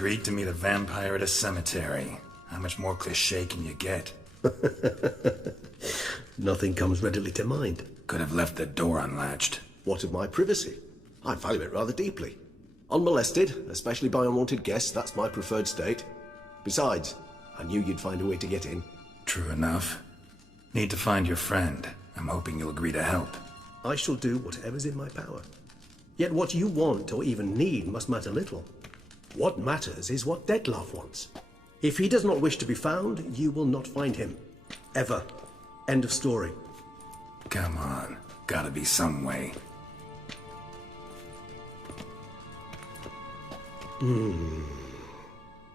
agreed to meet a vampire at a cemetery. How much more cliché can you get? Nothing comes readily to mind. Could have left the door unlatched. What of my privacy? I value it rather deeply. Unmolested, especially by unwanted guests, that's my preferred state. Besides, I knew you'd find a way to get in. True enough. Need to find your friend. I'm hoping you'll agree to help. I shall do whatever's in my power. Yet what you want or even need must matter little. What matters is what Dettlaff wants. If he does not wish to be found, you will not find him. Ever. End of story. Come on. Gotta be some way.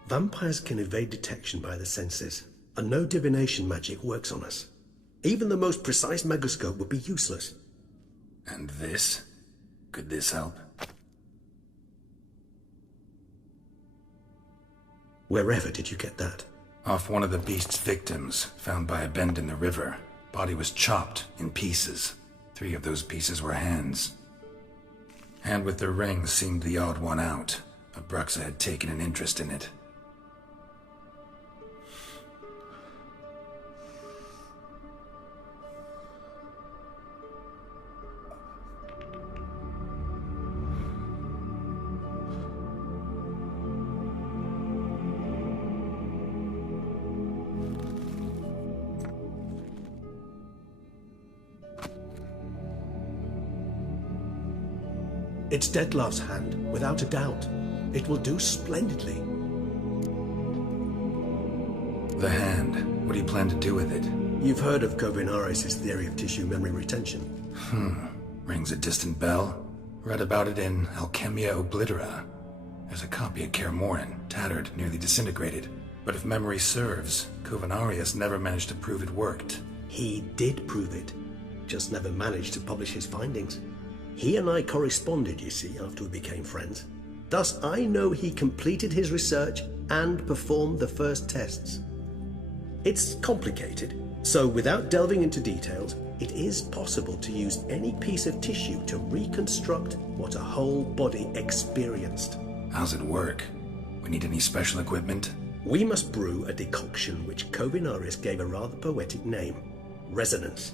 Vampires can evade detection by the senses, and no divination magic works on us. Even the most precise megoscope would be useless. And this? Could this help? Wherever did you get that? Off one of the beast's victims, found by a bend in the river. Body was chopped in pieces. 3 of those pieces were hands. Hand with the ring seemed the odd one out. Abruxa had taken an interest in it. It's Dettlaff's hand, without a doubt. It will do splendidly. The hand. What do you plan to do with it? You've heard of Kovinaris' theory of tissue memory retention. Rings a distant bell. Read about it in Alchemia Oblitera. There's a copy at Kaer Morhen, tattered, nearly disintegrated. But if memory serves, Kovinaris never managed to prove it worked. He did prove it, just never managed to publish his findings. He and I corresponded, you see, after we became friends. Thus, I know he completed his research and performed the first tests. It's complicated, so without delving into details, it is possible to use any piece of tissue to reconstruct what a whole body experienced. How's it work? We need any special equipment? We must brew a decoction which Kovinaris gave a rather poetic name: resonance.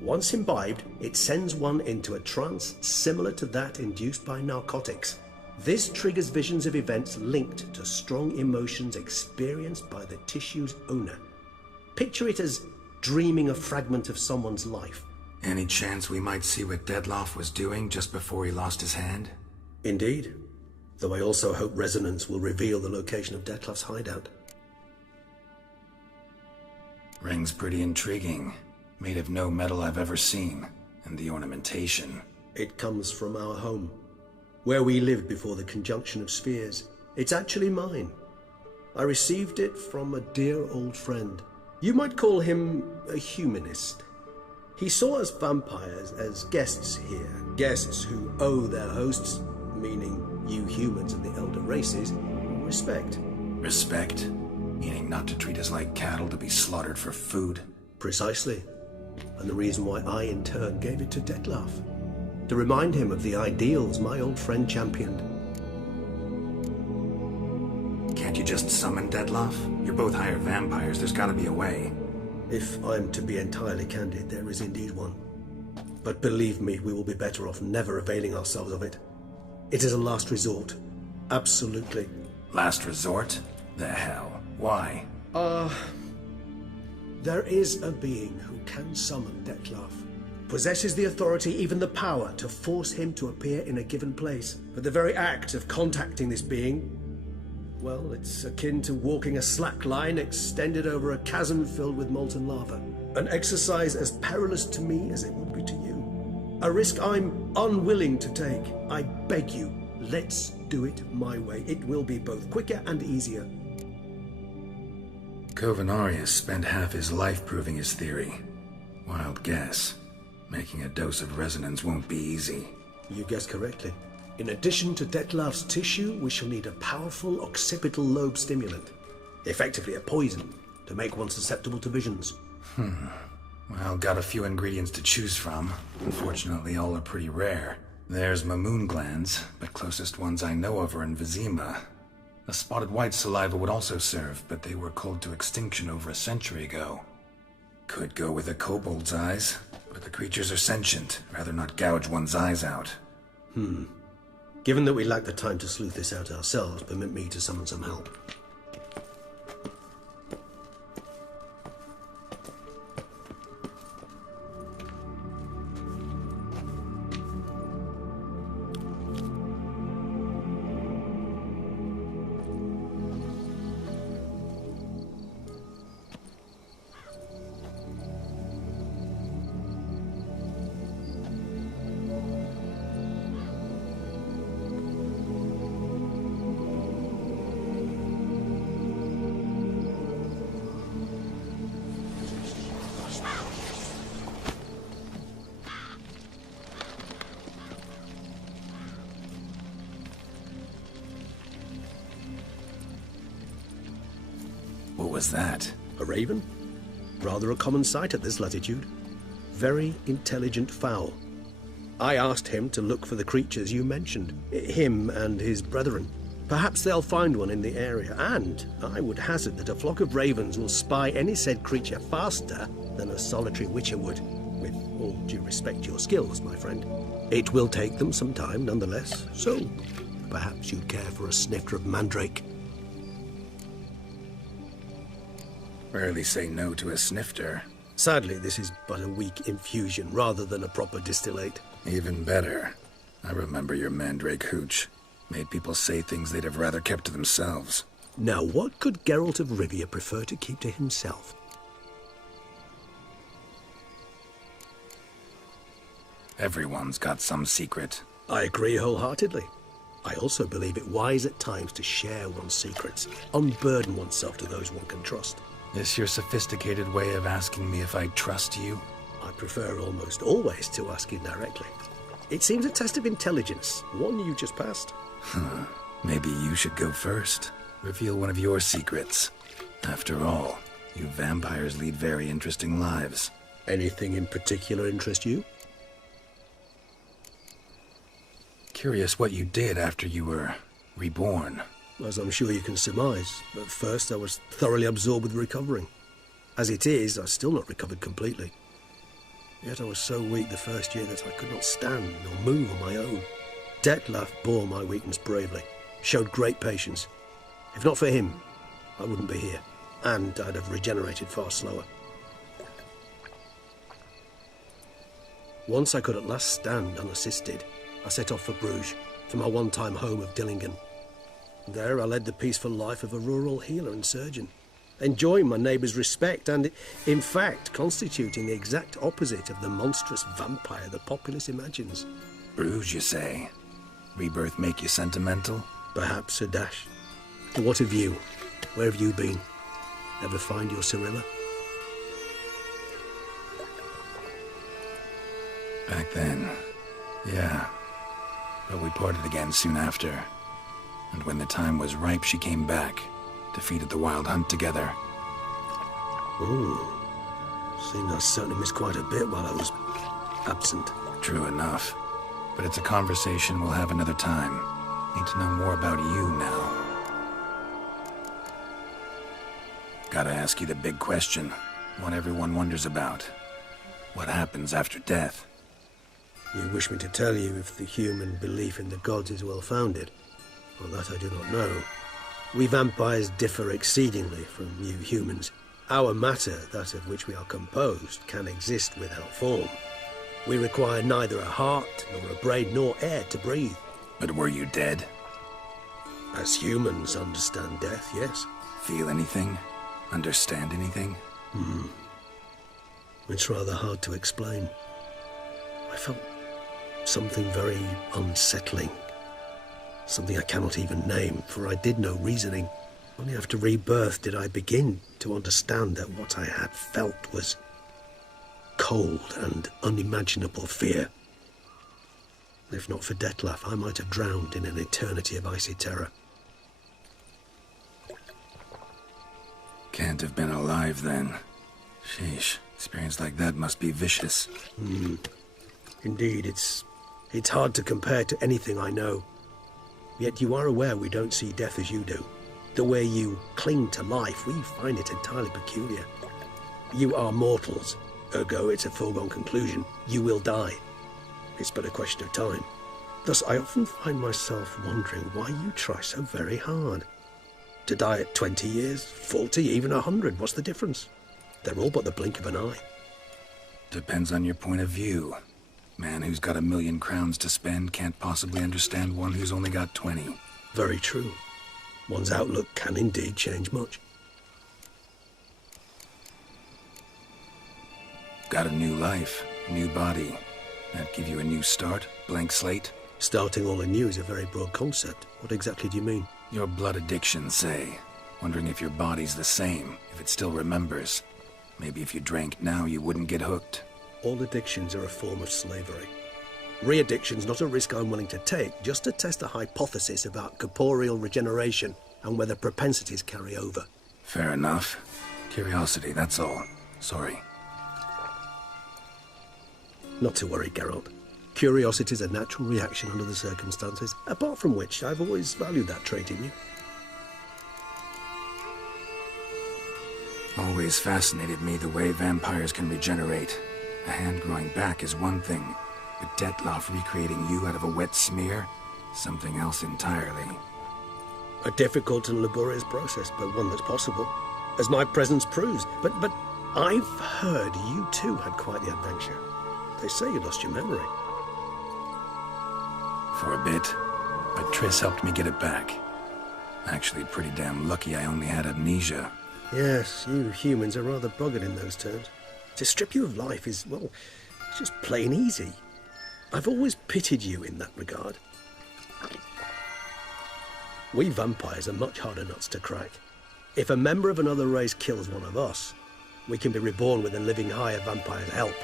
Once imbibed, it sends one into a trance similar to that induced by narcotics. This triggers visions of events linked to strong emotions experienced by the tissue's owner. Picture it as dreaming a fragment of someone's life. Any chance we might see what Dettlaff was doing just before he lost his hand? Indeed. Though I also hope resonance will reveal the location of Dettlaff's hideout. Ring's pretty intriguing. Made of no metal I've ever seen. And the ornamentation. It comes from our home, where we lived before the conjunction of spheres. It's actually mine. I received it from a dear old friend. You might call him a humanist. He saw us vampires as guests here, guests who owe their hosts, meaning you humans and the elder races, respect. Respect? Meaning not to treat us like cattle to be slaughtered for food? Precisely. And the reason why I, in turn, gave it to Dettlaff. To remind him of the ideals my old friend championed. Can't you just summon Dettlaff? You're both hired vampires, there's gotta be a way. If I'm to be entirely candid, there is indeed one. But believe me, we will be better off never availing ourselves of it. It is a last resort. Absolutely. Last resort? The hell? Why? There is a being who can summon Dettlaff. Possesses the authority, even the power, to force him to appear in a given place. But the very act of contacting this being, well, it's akin to walking a slack line extended over a chasm filled with molten lava. An exercise as perilous to me as it would be to you. A risk I'm unwilling to take. I beg you, let's do it my way. It will be both quicker and easier. Kovinaris spent half his life proving his theory. Wild guess. Making a dose of resonance won't be easy. You guessed correctly. In addition to Dettlaff's tissue, we shall need a powerful occipital lobe stimulant. Effectively a poison, to make one susceptible to visions. Well, got a few ingredients to choose from. Unfortunately, all are pretty rare. There's Mamoon glands, but closest ones I know of are in Vizima. A spotted white saliva would also serve, but they were culled to extinction over a century ago. Could go with a kobold's eyes, but the creatures are sentient. Rather not gouge one's eyes out. Given that we lack the time to sleuth this out ourselves, permit me to summon some help. What was that? A raven? Rather a common sight at this latitude. Very intelligent fowl. I asked him to look for the creatures you mentioned. Him and his brethren. Perhaps they'll find one in the area, and I would hazard that a flock of ravens will spy any said creature faster than a solitary witcher would. With all due respect to your skills, my friend. It will take them some time, nonetheless, so perhaps you'd care for a snifter of mandrake. Rarely say no to a snifter. Sadly, this is but a weak infusion rather than a proper distillate. Even better. I remember your mandrake hooch. Made people say things they'd have rather kept to themselves. Now, what could Geralt of Rivia prefer to keep to himself? Everyone's got some secret. I agree wholeheartedly. I also believe it wise at times to share one's secrets, unburden oneself to those one can trust. This your sophisticated way of asking me if I trust you? I prefer almost always to ask indirectly. It seems a test of intelligence, one you just passed. Maybe you should go first. Reveal one of your secrets. After all, you vampires lead very interesting lives. Anything in particular interest you? Curious what you did after you were reborn. As I'm sure you can surmise, at first I was thoroughly absorbed with recovering. As it is, I've still not recovered completely. Yet I was so weak the first year that I could not stand or move on my own. Detlef bore my weakness bravely, showed great patience. If not for him, I wouldn't be here, and I'd have regenerated far slower. Once I could at last stand unassisted, I set off for Bruges, for my one-time home of Dillingen. There I led the peaceful life of a rural healer and surgeon, enjoying my neighbours' respect and, in fact, constituting the exact opposite of the monstrous vampire the populace imagines. Bruges, you say? Rebirth make you sentimental? Perhaps a dash. What of you? Where have you been? Ever find your Cyrilla? Back then, yeah. But we parted again soon after. And when the time was ripe, she came back. Defeated the Wild Hunt together. Ooh. Seemed I certainly missed quite a bit while I was absent. True enough. But it's a conversation we'll have another time. Need to know more about you now. Gotta ask you the big question. One everyone wonders about. What happens after death? You wish me to tell you if the human belief in the gods is well-founded? Well, that I do not know. We vampires differ exceedingly from you humans. Our matter, that of which we are composed, can exist without form. We require neither a heart, nor a brain, nor air to breathe. But were you dead? As humans understand death, yes. Feel anything? Understand anything? It's rather hard to explain. I felt something very unsettling. Something I cannot even name, for I did no reasoning. Only after rebirth did I begin to understand that what I had felt was cold and unimaginable fear. If not for Detlef, I might have drowned in an eternity of icy terror. Can't have been alive then. Sheesh, experience like that must be vicious. Indeed, it's hard to compare to anything I know. Yet you are aware we don't see death as you do. The way you cling to life, we find it entirely peculiar. You are mortals, ergo it's a foregone conclusion. You will die. It's but a question of time. Thus, I often find myself wondering why you try so very hard. To die at 20 years, 40, even 100, what's the difference? They're all but the blink of an eye. Depends on your point of view. Man who's got 1,000,000 crowns to spend can't possibly understand one who's only got 20. Very true. One's outlook can indeed change much. Got a new life, new body. That give you a new start, blank slate? Starting all anew is a very broad concept. What exactly do you mean? Your blood addiction, say. Wondering if your body's the same, if it still remembers. Maybe if you drank now, you wouldn't get hooked. All addictions are a form of slavery. Re-addiction's not a risk I'm willing to take, just to test a hypothesis about corporeal regeneration and whether propensities carry over. Fair enough. Curiosity, that's all. Sorry. Not to worry, Geralt. Curiosity is a natural reaction under the circumstances, apart from which I've always valued that trait in you. Always fascinated me the way vampires can regenerate. A hand growing back is one thing, but Detloff recreating you out of a wet smear? Something else entirely. A difficult and laborious process, but one that's possible, as my presence proves. But I've heard you too had quite the adventure. They say you lost your memory. For a bit, but Triss helped me get it back. Actually, pretty damn lucky I only had amnesia. Yes, you humans are rather boggart in those terms. To strip you of life is, well, it's just plain easy. I've always pitied you in that regard. We vampires are much harder nuts to crack. If a member of another race kills one of us, we can be reborn with a living higher vampire's help.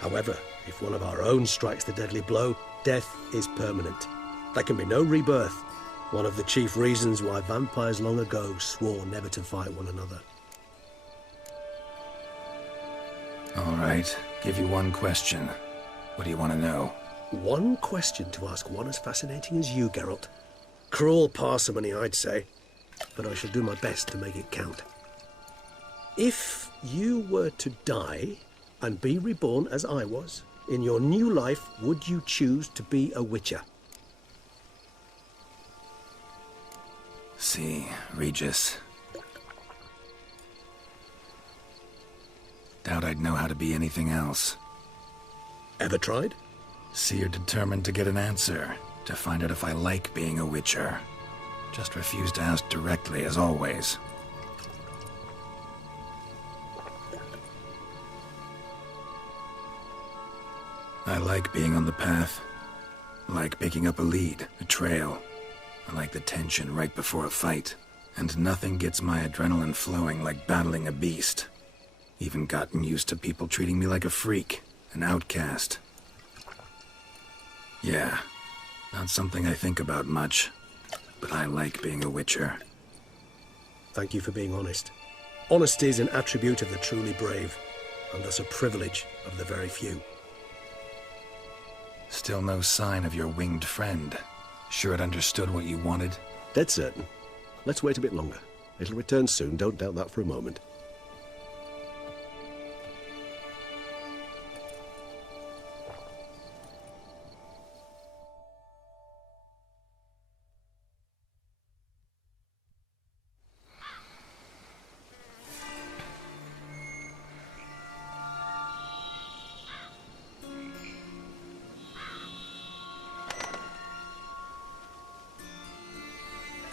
However, if one of our own strikes the deadly blow, death is permanent. There can be no rebirth. One of the chief reasons why vampires long ago swore never to fight one another. All right, give you one question. What do you want to know? One question to ask one as fascinating as you, Geralt. Cruel parsimony, I'd say, but I shall do my best to make it count. If you were to die and be reborn as I was, in your new life, would you choose to be a witcher? See, Regis. Doubt I'd know how to be anything else. Ever tried? See, you're determined to get an answer, to find out if I like being a witcher. Just refuse to ask directly, as always. I like being on the path. I like picking up a lead, a trail. I like the tension right before a fight. And nothing gets my adrenaline flowing like battling a beast. Even gotten used to people treating me like a freak, an outcast. Yeah, not something I think about much, but I like being a witcher. Thank you for being honest. Honesty is an attribute of the truly brave, and thus a privilege of the very few. Still no sign of your winged friend. Sure it understood what you wanted? Dead certain. Let's wait a bit longer. It'll return soon, don't doubt that for a moment.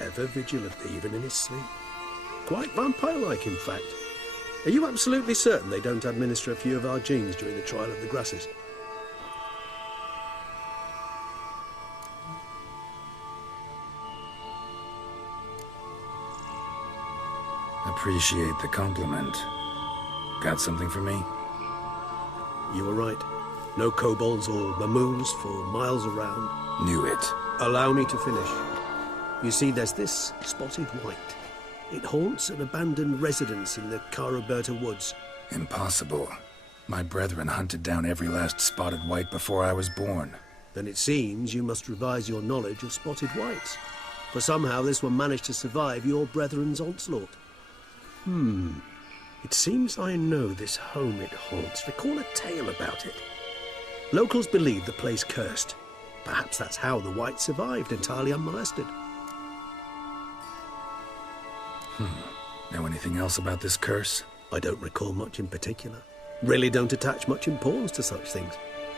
Ever vigilant, even in his sleep. Quite vampire-like, in fact. Are you absolutely certain they don't administer a few of our genes during the trial of the grasses? Appreciate the compliment. Got something for me? You were right. No kobolds or mamoons for miles around. Knew it. Allow me to finish. You see, there's this spotted white. It haunts an abandoned residence in the Caraberta woods. Impossible. My brethren hunted down every last spotted white before I was born. Then it seems you must revise your knowledge of spotted whites. for somehow this one managed to survive your brethren's onslaught. It seems I know this home it haunts. Recall a tale about it. Locals believe the place cursed. Perhaps that's how the White survived entirely unmolested. Know anything else about this curse? I don't recall much in particular. Really don't attach much importance to such things.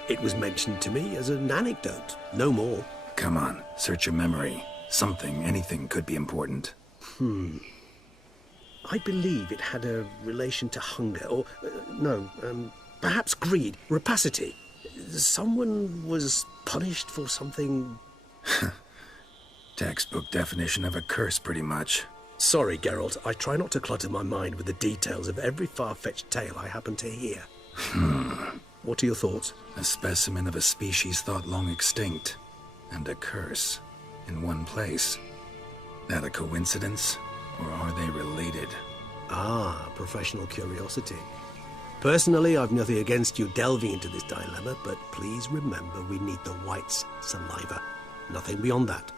It was mentioned to me as an anecdote, no more. Come on, search your memory. Something, anything could be important. I believe it had a relation to hunger, or, perhaps greed, rapacity. Someone was punished for something... Textbook definition of a curse, pretty much. Sorry, Geralt, I try not to clutter my mind with the details of every far-fetched tale I happen to hear. What are your thoughts? A specimen of a species thought long extinct, and a curse, in one place. That a coincidence, or are they related? Ah, professional curiosity. Personally, I've nothing against you delving into this dilemma, but please remember we need the White's saliva. Nothing beyond that.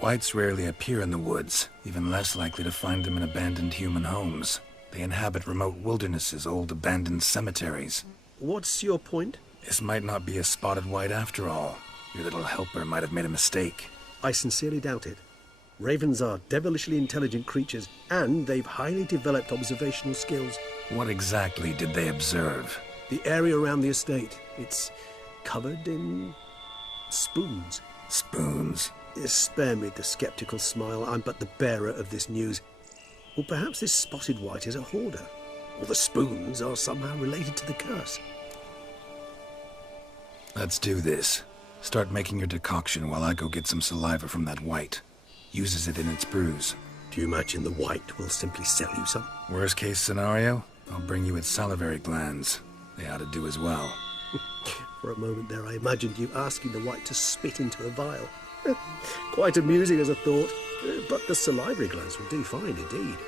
Whites rarely appear in the woods, even less likely to find them in abandoned human homes. They inhabit remote wildernesses, old abandoned cemeteries. What's your point? This might not be a spotted white after all. Your little helper might have made a mistake. I sincerely doubt it. Ravens are devilishly intelligent creatures, and they've highly developed observational skills. What exactly did they observe? The area around the estate. It's covered in spoons. Spoons? Spare me the skeptical smile. I'm but the bearer of this news. Or perhaps this spotted white is a hoarder. Or the spoons are somehow related to the curse. Let's do this. Start making your decoction while I go get some saliva from that white. Uses it in its brews. Do you imagine the white will simply sell you some? Worst case scenario, I'll bring you its salivary glands. They ought to do as well. For a moment there I imagined you asking the white to spit into a vial. Quite amusing as a thought, but the salivary glands will do fine indeed.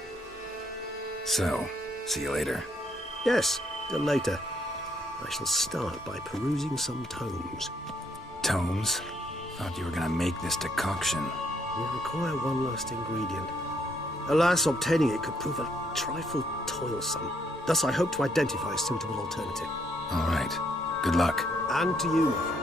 So, see you later. Yes, till later. I shall start by perusing some tomes. Tomes? Thought you were gonna make this decoction. We require one last ingredient. Alas, obtaining it could prove a trifle toilsome. Thus I hope to identify a suitable alternative. All right. Good luck. And to you, my friend.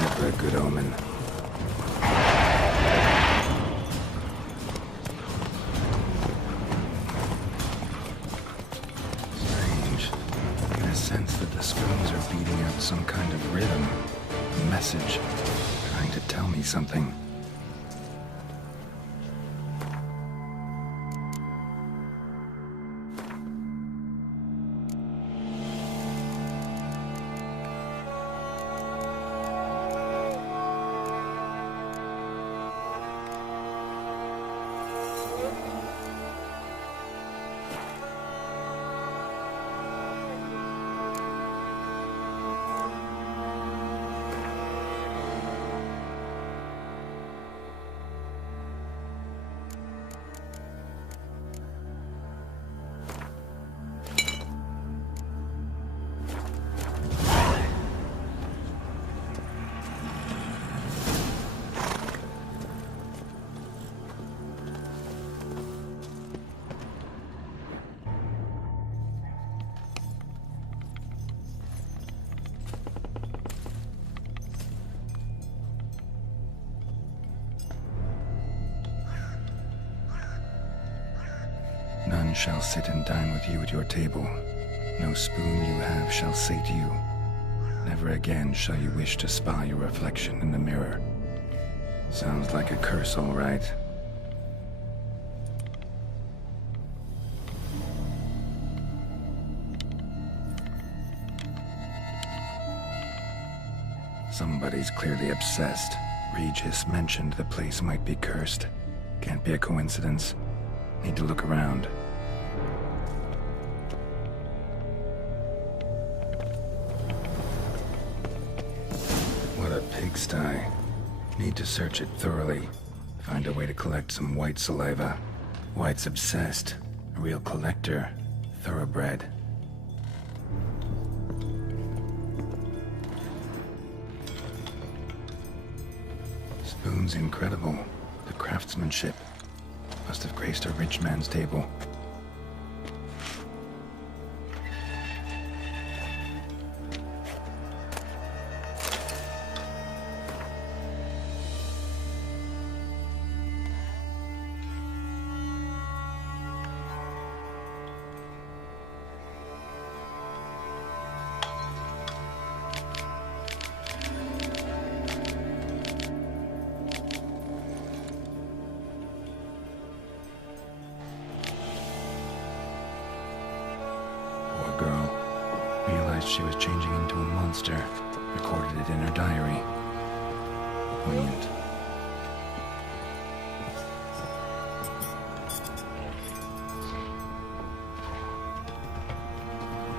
Never a good omen. Strange. I get a sense that the spoons are beating out some kind of rhythm, a message, trying to tell me something. None shall sit and dine with you at your table. No spoon you have shall say to you, Never again shall you wish to spy your reflection in the mirror. Sounds like a curse, all right. Somebody's clearly obsessed. Regis mentioned the place might be cursed. Can't be a coincidence. Need to look around. What a pigsty. Need to search it thoroughly. Find a way to collect some white saliva. White's obsessed. A real collector. Thoroughbred. Spoon's incredible. The craftsmanship. Must have graced a rich man's table. She was changing into a monster. Recorded it in her diary. Poignant.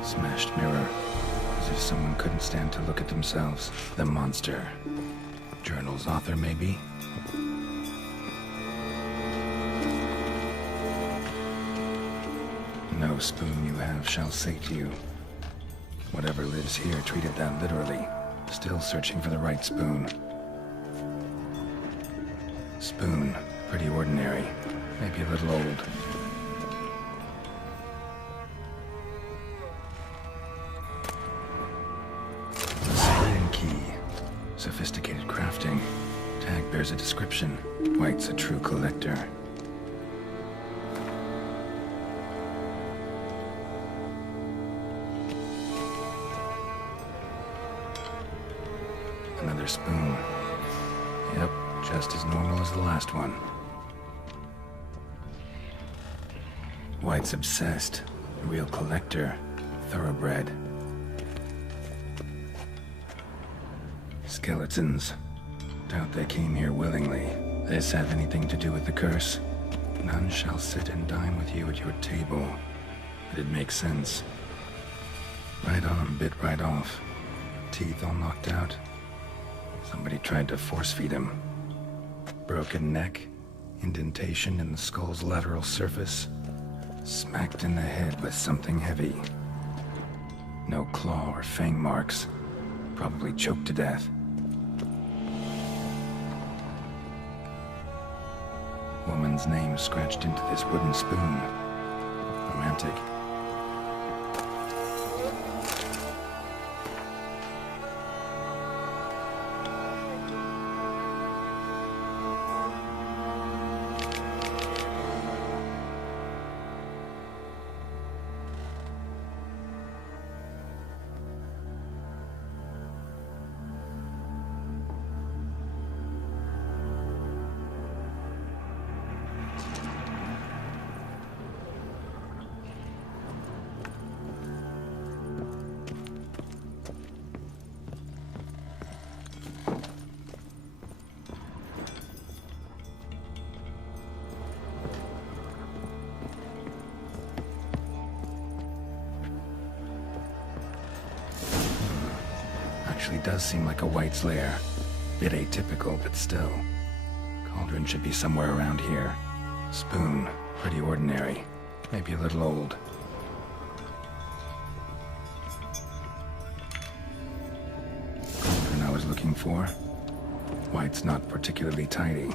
Smashed mirror. As if someone couldn't stand to look at themselves. The monster. Journal's author, maybe? No spoon you have shall sate you. Whatever lives here treated that literally. Still searching for the right spoon. Spoon. Pretty ordinary. Maybe a little old. Spring key. Sophisticated crafting. Tag bears a description. White's a true collector. Another spoon. Yep, just as normal as the last one. White's obsessed. A real collector. Thoroughbred. Skeletons. Doubt they came here willingly. This have anything to do with the curse? None shall sit and dine with you at your table. It'd make sense. Right arm bit right off. Teeth all knocked out. Somebody tried to force-feed him. Broken neck, indentation in the skull's lateral surface, smacked in the head with something heavy. No claw or fang marks, probably choked to death. Woman's name scratched into this wooden spoon. Romantic. Actually does seem like a White's lair. Bit atypical, but still. Cauldron should be somewhere around here. Spoon, pretty ordinary. Maybe a little old. Cauldron I was looking for. White's not particularly tidy.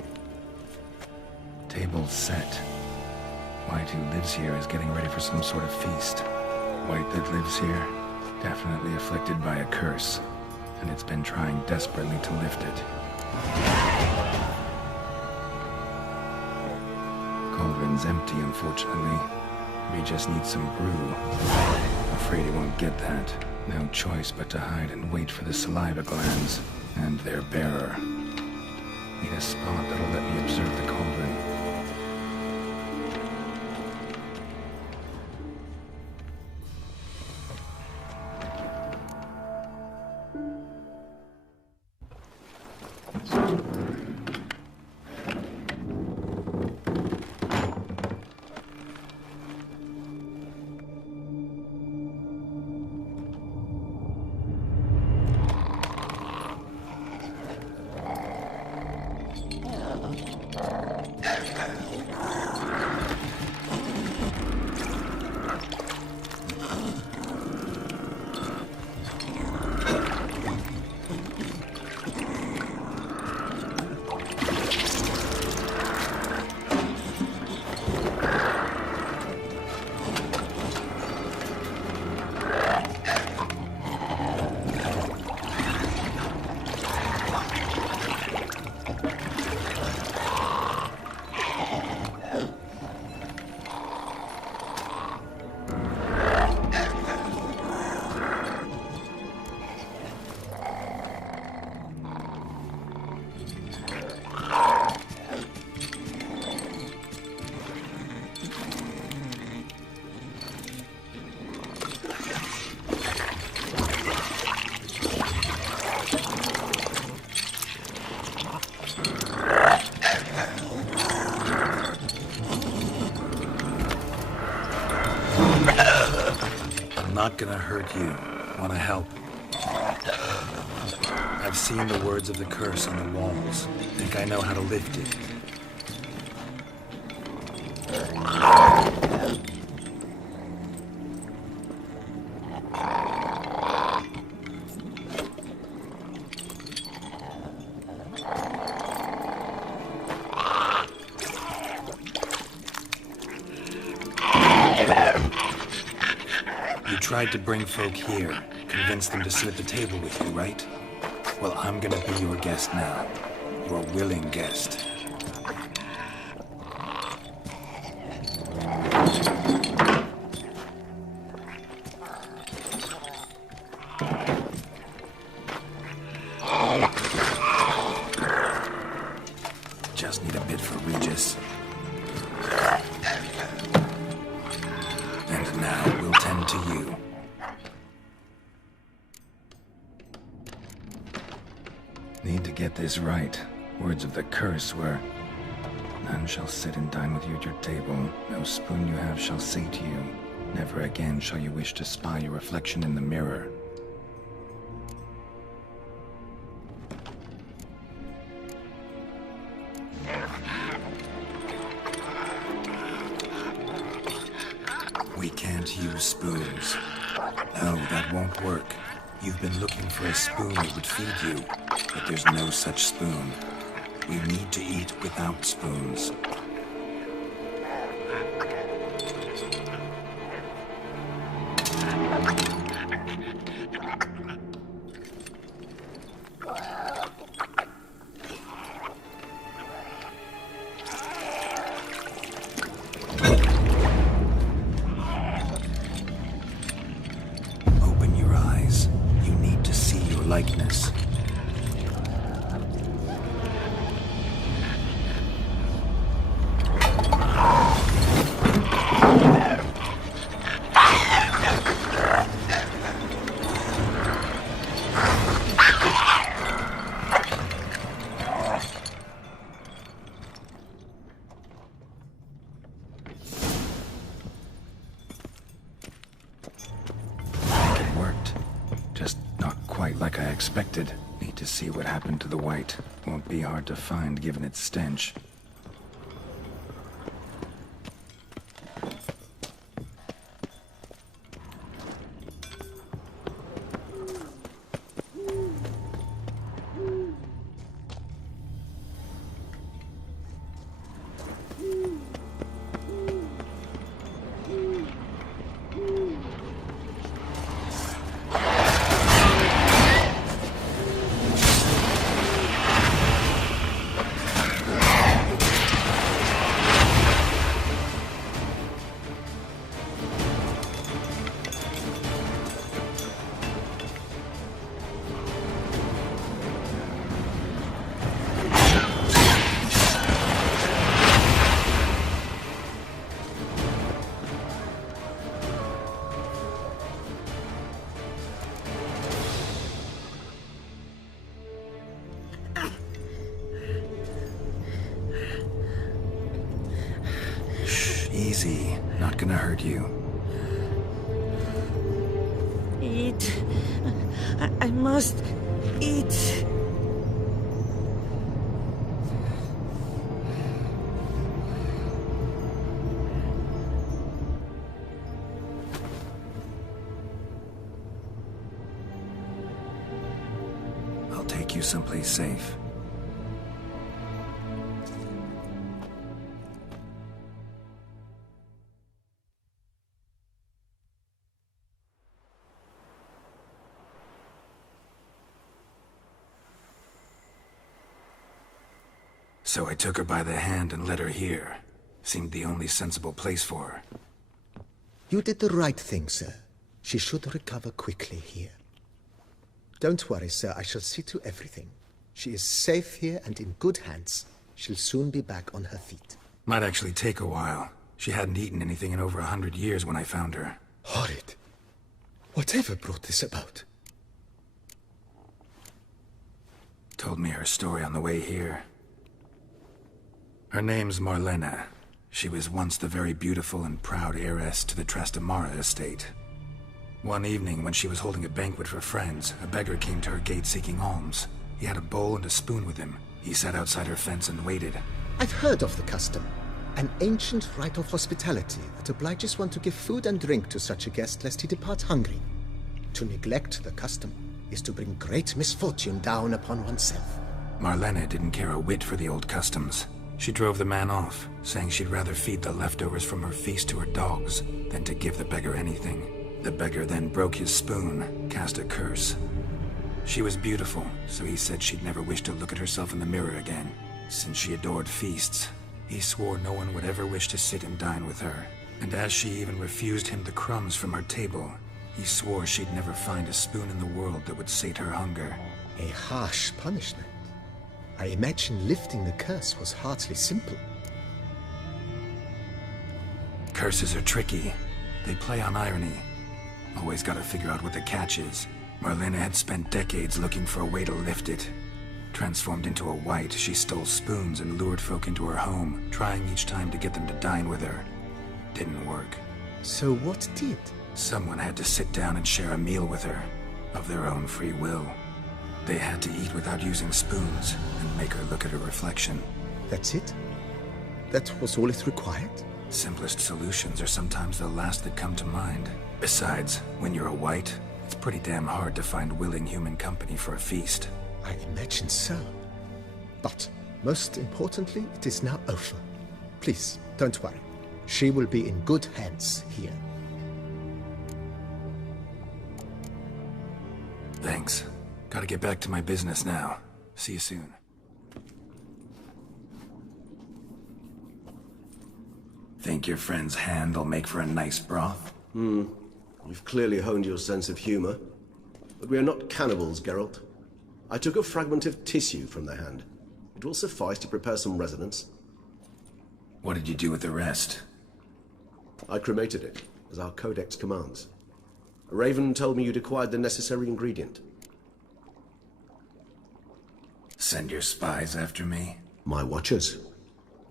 Table set. White who lives here is getting ready for some sort of feast. White that lives here, definitely afflicted by a curse. And it's been trying desperately to lift it. Cauldron's empty, unfortunately. We just need some brew. Afraid he won't get that. No choice but to hide and wait for the saliva glands and their bearer. Need a spot that'll let me observe the cauldron. Not gonna hurt you. Wanna help? I've seen the words of the curse on the walls. Think I know how to lift it. Tried to bring folk here, convince them to sit at the table with you, right? Well, I'm gonna be your guest now. Your willing guest. Just need a bit for Regis. And now we'll tend to you. Need to get this right. Words of the curse were, none shall sit and dine with you at your table. No spoon you have shall say to you, never again shall you wish to spy your reflection in the mirror. We can't use spoons. No, that won't work. You've been looking for a spoon that would feed you, but there's no such spoon. We need to eat without spoons. Open your eyes. You need to see your likeness. Like I expected. Need to see what happened to the white. Won't be hard to find given its stench. Easy. Not gonna hurt you. Eat. I must eat. I'll take you someplace safe. So I took her by the hand and led her here. Seemed the only sensible place for her. You did the right thing, sir. She should recover quickly here. Don't worry, sir. I shall see to everything. She is safe here and in good hands. She'll soon be back on her feet. Might actually take a while. She hadn't eaten anything in over 100 years when I found her. Horrid. Whatever brought this about? Told me her story on the way here. Her name's Marlena. She was once the very beautiful and proud heiress to the Trastamara estate. One evening, when she was holding a banquet for friends, a beggar came to her gate seeking alms. He had a bowl and a spoon with him. He sat outside her fence and waited. I've heard of the custom. An ancient rite of hospitality that obliges one to give food and drink to such a guest lest he depart hungry. To neglect the custom is to bring great misfortune down upon oneself. Marlena didn't care a whit for the old customs. She drove the man off, saying she'd rather feed the leftovers from her feast to her dogs than to give the beggar anything. The beggar then broke his spoon, cast a curse. She was beautiful, so he said she'd never wish to look at herself in the mirror again. Since she adored feasts, he swore no one would ever wish to sit and dine with her. And as she even refused him the crumbs from her table, he swore she'd never find a spoon in the world that would sate her hunger. A harsh punishment. I imagine lifting the curse was hardly simple. Curses are tricky. They play on irony. Always gotta figure out what the catch is. Marlena had spent decades looking for a way to lift it. Transformed into a wight, she stole spoons and lured folk into her home, trying each time to get them to dine with her. Didn't work. So what did? Someone had to sit down and share a meal with her, of their own free will. They had to eat without using spoons, and make her look at her reflection. That's it? That was all it required? Simplest solutions are sometimes the last that come to mind. Besides, when you're a wight, it's pretty damn hard to find willing human company for a feast. I imagine so. But, most importantly, it is now over. Please, don't worry. She will be in good hands here. Thanks. Gotta get back to my business now. See you soon. Think your friend's hand will make for a nice broth? You've clearly honed your sense of humor. But we are not cannibals, Geralt. I took a fragment of tissue from the hand. It will suffice to prepare some resonance. What did you do with the rest? I cremated it, as our codex commands. Raven told me you'd acquired the necessary ingredient. Send your spies after me? My watchers.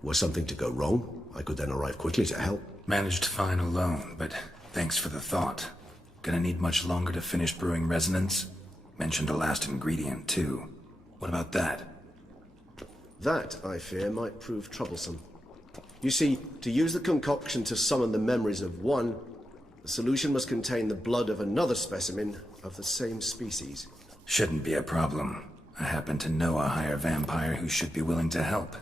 Were something to go wrong, I could then arrive quickly to help. Managed fine alone, but thanks for the thought. Gonna need much longer to finish brewing resonance? Mentioned a last ingredient, too. What about that? That, I fear, might prove troublesome. You see, to use the concoction to summon the memories of one, the solution must contain the blood of another specimen of the same species. Shouldn't be a problem. I happen to know a higher vampire who should be willing to help.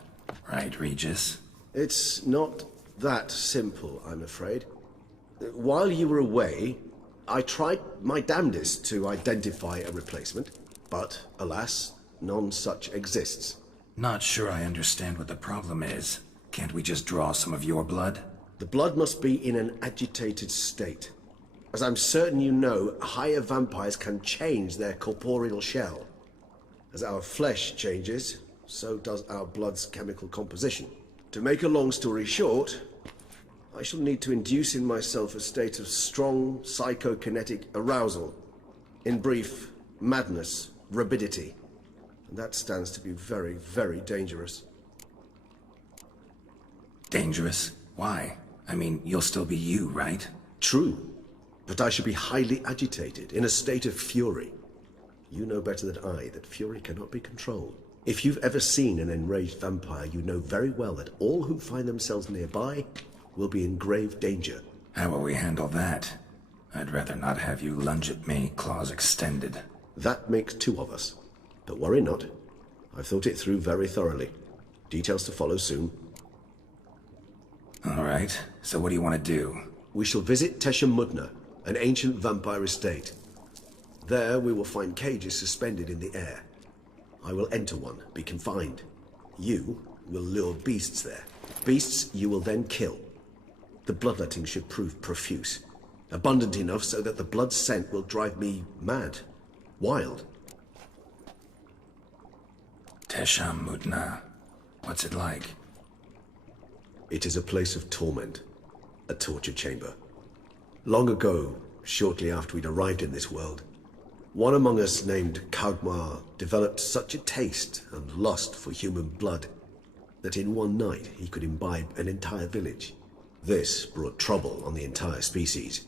Right, Regis? It's not that simple, I'm afraid. While you were away, I tried my damnedest to identify a replacement, but alas, none such exists. Not sure I understand what the problem is. Can't we just draw some of your blood? The blood must be in an agitated state. As I'm certain you know, higher vampires can change their corporeal shell. As our flesh changes, so does our blood's chemical composition. To make a long story short, I shall need to induce in myself a state of strong psychokinetic arousal. In brief, madness, rabidity. And that stands to be very, very dangerous. Dangerous? Why? I mean, you'll still be you, right? True, but I should be highly agitated, in a state of fury. You know better than I that fury cannot be controlled. If you've ever seen an enraged vampire, you know very well that all who find themselves nearby will be in grave danger. How will we handle that? I'd rather not have you lunge at me, claws extended. That makes two of us. But worry not. I've thought it through very thoroughly. Details to follow soon. All right, so what do you want to do? We shall visit Tesha Mudna, an ancient vampire estate. There we will find cages suspended in the air. I will enter one, be confined. You will lure beasts there. Beasts you will then kill. The bloodletting should prove profuse. Abundant enough so that the blood scent will drive me mad. Wild. Tesha Mudna. What's it like? It is a place of torment. A torture chamber. Long ago, shortly after we'd arrived in this world, one among us named Kagmar developed such a taste and lust for human blood that in one night he could imbibe an entire village. This brought trouble on the entire species.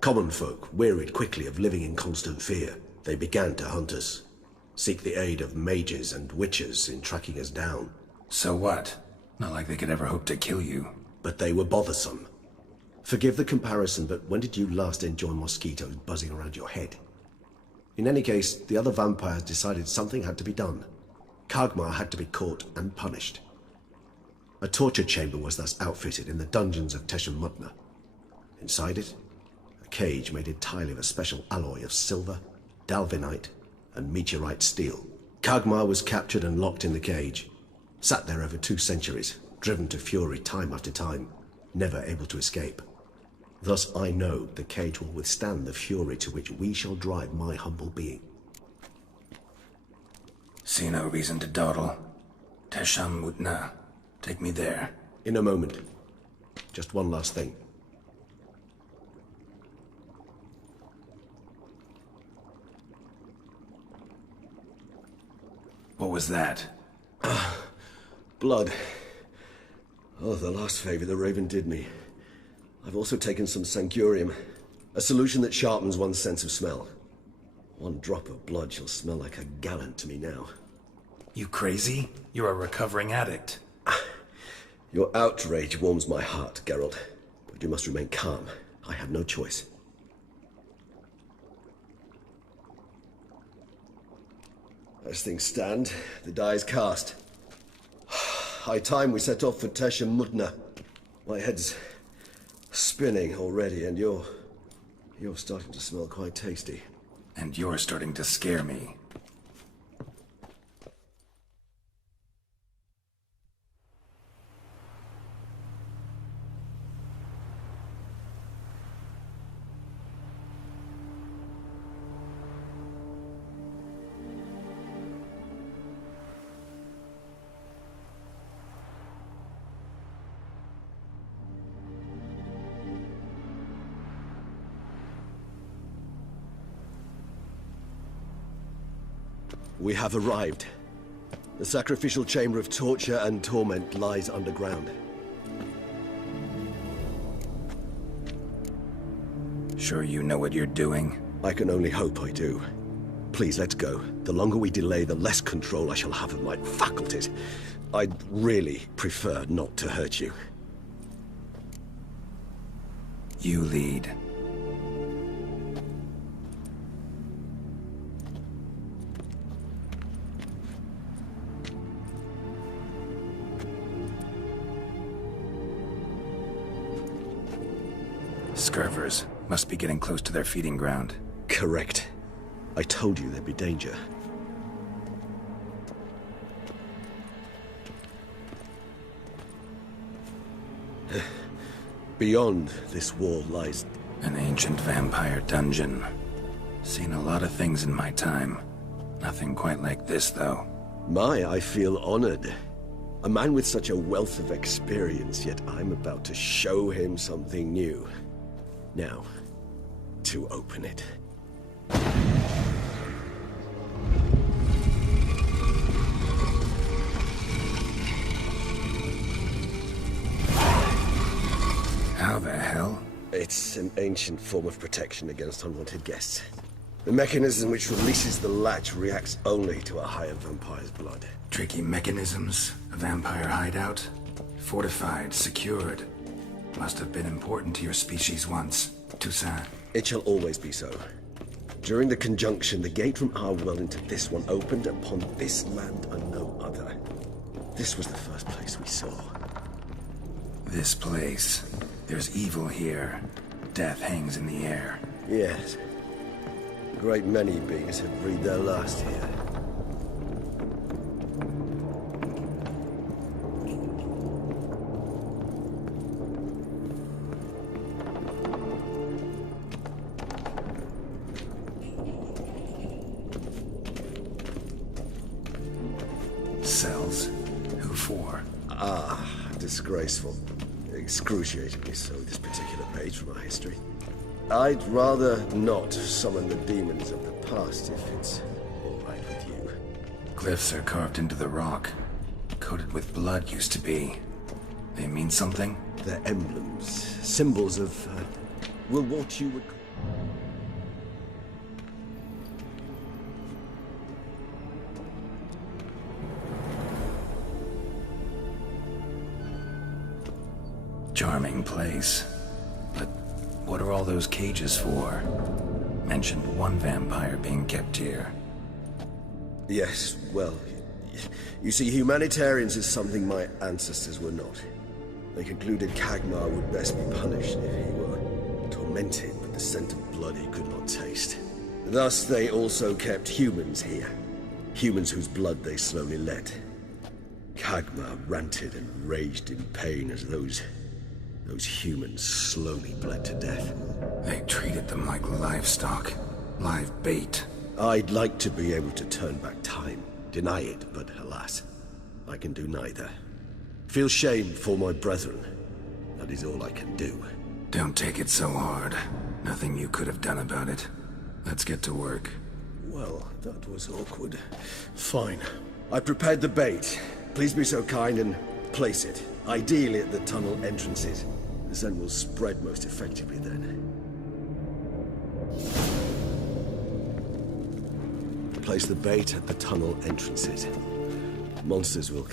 Common folk wearied quickly of living in constant fear. They began to hunt us, seek the aid of mages and witches in tracking us down. So what? Not like they could ever hope to kill you. But they were bothersome. Forgive the comparison, but when did you last enjoy mosquitoes buzzing around your head? In any case, the other vampires decided something had to be done. Kagmar had to be caught and punished. A torture chamber was thus outfitted in the dungeons of Tesha Mudna. Inside it, a cage made entirely of a special alloy of silver, dalvinite, and meteorite steel. Kagmar was captured and locked in the cage. Sat there over 2 centuries, driven to fury time after time, never able to escape. Thus I know the cage will withstand the fury to which we shall drive my humble being. See no reason to dawdle. Tesha Mudna. Take me there. In a moment. Just one last thing. What was that? Blood. Oh, the last favor the Raven did me. I've also taken some Sancurium, a solution that sharpens one's sense of smell. 1 drop of blood shall smell like a gallon to me now. You crazy? You're a recovering addict. Your outrage warms my heart, Geralt. But you must remain calm. I have no choice. As things stand, the die is cast. High time we set off for Tesha Mudna. My head's spinning already, and you're starting to smell quite tasty. And you're starting to scare me. We have arrived. The sacrificial chamber of torture and torment lies underground. Sure you know what you're doing? I can only hope I do. Please, let's go. The longer we delay, the less control I shall have of my faculties. I'd really prefer not to hurt you. You lead. Scurvers must be getting close to their feeding ground. Correct. I told you there'd be danger. Beyond this wall lies... An ancient vampire dungeon. Seen a lot of things in my time. Nothing quite like this, though. I feel honored. A man with such a wealth of experience, yet I'm about to show him something new. Now, to open it. How the hell? It's an ancient form of protection against unwanted guests. The mechanism which releases the latch reacts only to a higher vampire's blood. Tricky mechanisms, a vampire hideout. Fortified, secured. Must have been important to your species once, Toussaint. It shall always be so. During the conjunction, the gate from our world into this one opened upon this land and no other. This was the first place we saw. This place. There's evil here. Death hangs in the air. Yes. A great many beings have breathed their last here. Cells? Who for? Disgraceful. Excruciatingly so, this particular page from our history. I'd rather not summon the demons of the past if it's all right with you. Glyphs are carved into the rock. Coated with blood used to be. They mean something? They're emblems, symbols of, what you would... Charming place. But what are all those cages for? Mentioned one vampire being kept here. Yes, well, you see, humanitarians is something my ancestors were not. They concluded Kagmar would best be punished if he were tormented with the scent of blood he could not taste. Thus, they also kept humans here. Humans whose blood they slowly let. Kagmar ranted and raged in pain as those humans slowly bled to death. They treated them like livestock. Live bait. I'd like to be able to turn back time. Deny it, but alas, I can do neither. Feel shame for my brethren. That is all I can do. Don't take it so hard. Nothing you could have done about it. Let's get to work. Well, that was awkward. Fine. I prepared the bait. Please be so kind and place it. Ideally at the tunnel entrances. The scent will spread most effectively then. Place the bait at the tunnel entrances. Monsters will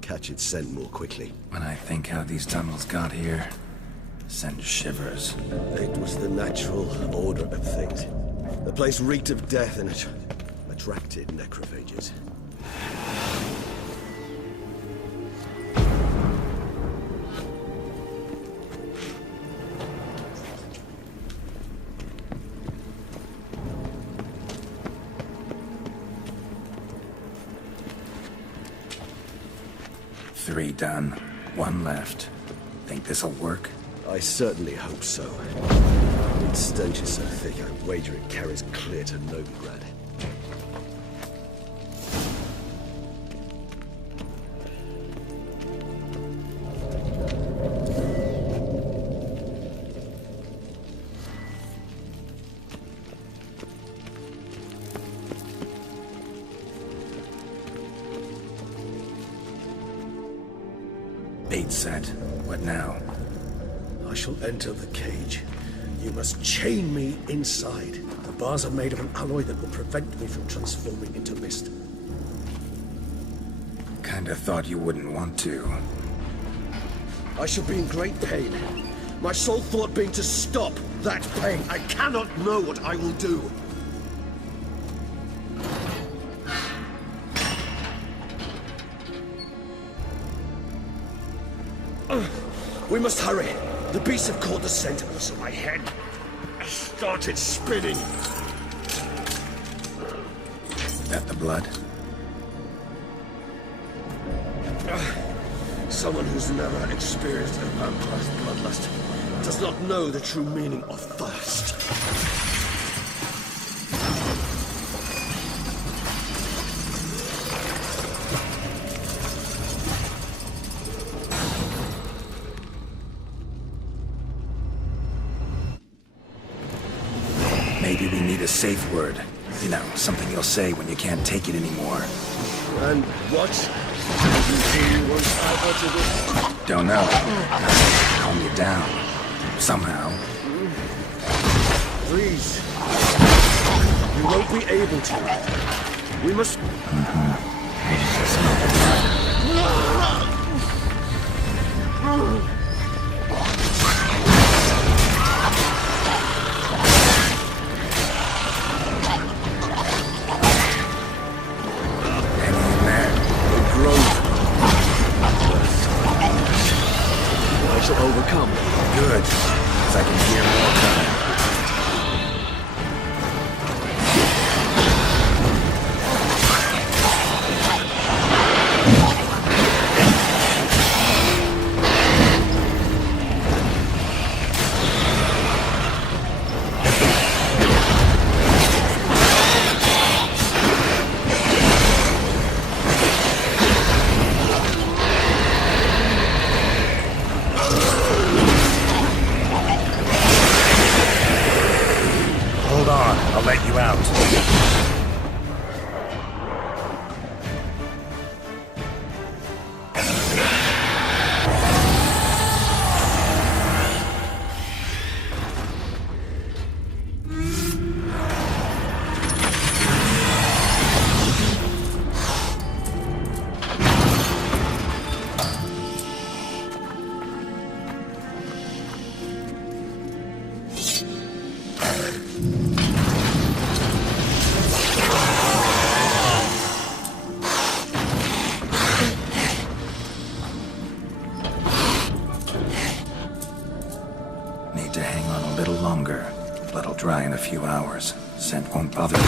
catch its scent more quickly. When I think how these tunnels got here, send shivers. It was the natural order of things. The place reeked of death and it attracted necrophages. Three done. One left. Think this'll work? I certainly hope so. Its stench is so thick, I wager it carries clear to Novigrad. Bait set. What now? I shall enter the cage. You must chain me inside. The bars are made of an alloy that will prevent me from transforming into mist. Kinda thought you wouldn't want to. I shall be in great pain. My sole thought being to stop that pain. I cannot know what I will do. We must hurry. The beasts have caught the scent and also my head started spinning. That the blood? Someone who's never experienced a vampire's bloodlust does not know the true meaning of thirst. Maybe we need a safe word. You know, something you'll say when you can't take it anymore. And what? Do you want to Don't know. Calm you down. somehow. Please. We won't be able to. We must... I shall overcome. Good, because I can hear more coming. Hold on, I'll let you out. Need to hang on a little longer. Blood'll dry in a few hours. Scent won't bother me.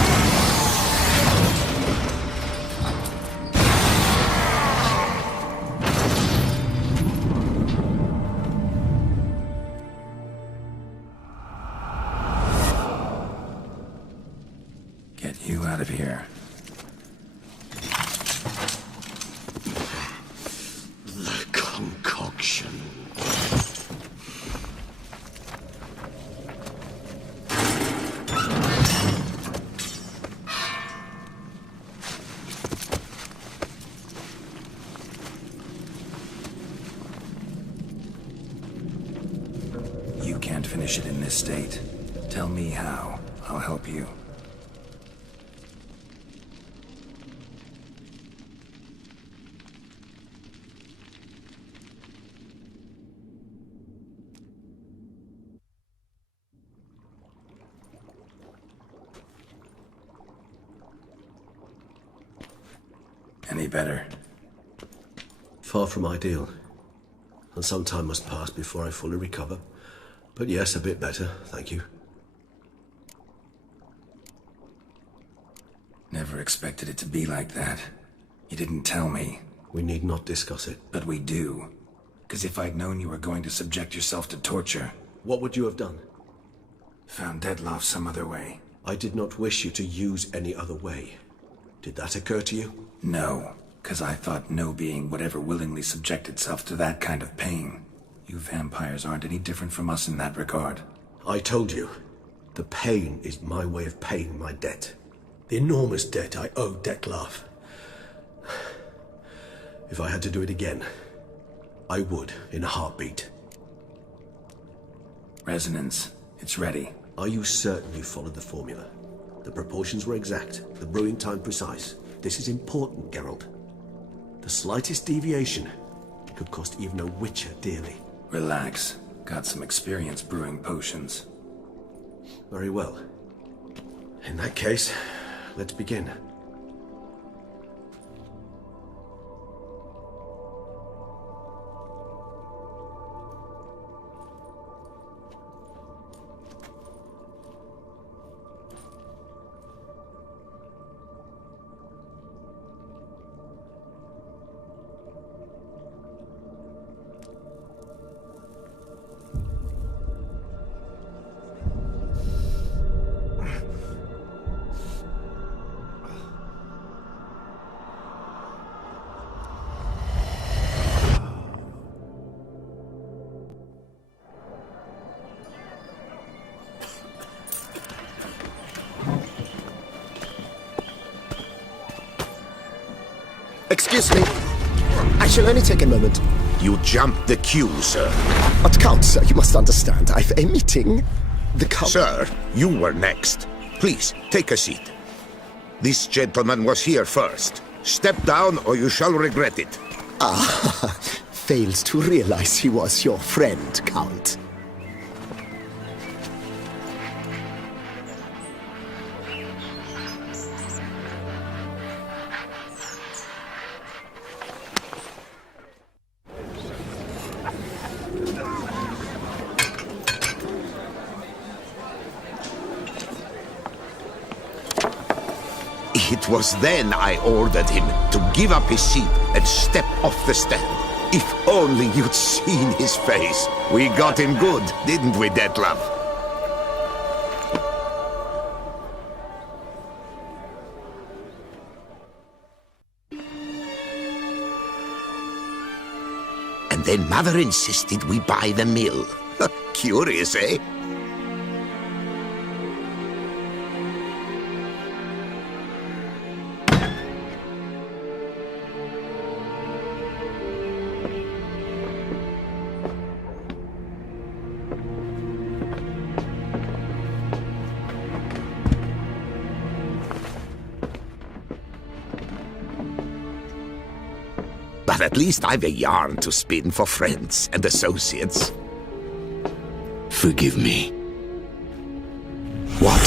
Get you out of here. The concoction. You can't finish it in this state. Tell me how. I'll help you. Any better? Far from ideal. And some time must pass before I fully recover. But yes, a bit better, thank you. Never expected it to be like that. You didn't tell me. We need not discuss it. But we do. Because if I'd known you were going to subject yourself to torture... What would you have done? Found Dettlaff some other way. I did not wish you to use any other way. Did that occur to you? No, because I thought no being would ever willingly subject itself to that kind of pain. You vampires aren't any different from us in that regard. I told you. The pain is my way of paying my debt. The enormous debt I owe Dettlaff. If I had to do it again, I would in a heartbeat. Resonance. It's ready. Are you certain you followed the formula? The proportions were exact, the brewing time precise. This is important, Geralt. The slightest deviation could cost even a witcher dearly. Relax. Got some experience brewing potions. Very well. In that case, let's begin. Excuse me. I shall only take a moment. You jumped the queue, sir. But Count, sir, you must understand, I've a meeting. The Count... Sir, you were next. Please, take a seat. This gentleman was here first. Step down or you shall regret it. Ah, failed to realize he was your friend, Count. It was then I ordered him to give up his seat and step off the stand. If only you'd seen his face. We got him good, didn't we, Detlef? And then Mother insisted we buy the mill. Curious, eh? But at least I've a yarn to spin for friends and associates. Forgive me. What?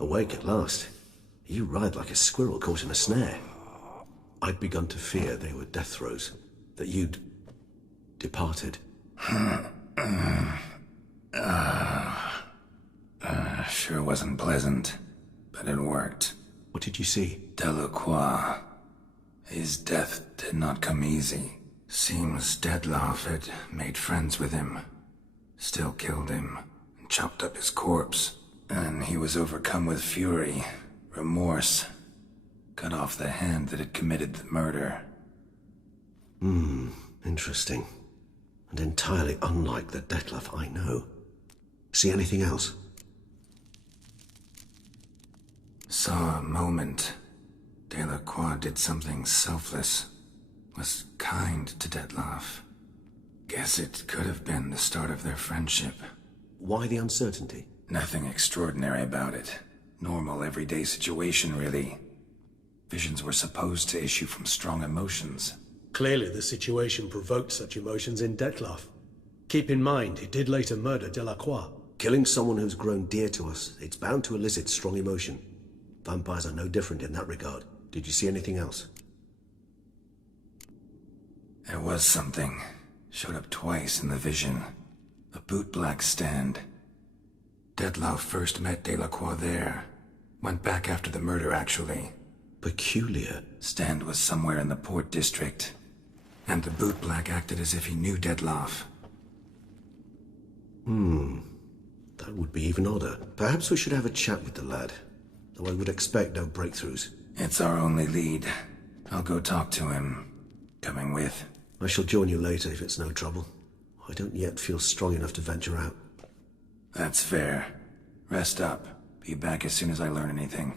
Awake at last. You ride like a squirrel caught in a snare. I'd begun to fear they were death throes, that you'd departed. Sure wasn't pleasant, but it worked. What did you see? Delacroix. His death did not come easy. Seems Detlef had made friends with him. Still killed him, and chopped up his corpse. And he was overcome with fury, remorse. Cut off the hand that had committed the murder. Interesting. And entirely unlike the Detlef I know. See anything else? Saw a moment. Delacroix did something selfless. Was kind to Detlef. Guess it could have been the start of their friendship. Why the uncertainty? Nothing extraordinary about it. Normal, everyday situation, really. Visions were supposed to issue from strong emotions. Clearly the situation provoked such emotions in Detlef. Keep in mind, he did later murder Delacroix. Killing someone who's grown dear to us, it's bound to elicit strong emotion. Vampires are no different in that regard. Did you see anything else? There was something. Showed up twice in the vision. A bootblack stand. Detlef first met Delacroix there. Went back after the murder, actually. Peculiar. Stand was somewhere in the port district. And the bootblack acted as if he knew Detlef. That would be even odder. Perhaps we should have a chat with the lad. Though I would expect no breakthroughs. It's our only lead. I'll go talk to him. Coming with? I shall join you later if it's no trouble. I don't yet feel strong enough to venture out. That's fair. Rest up. Be back as soon as I learn anything.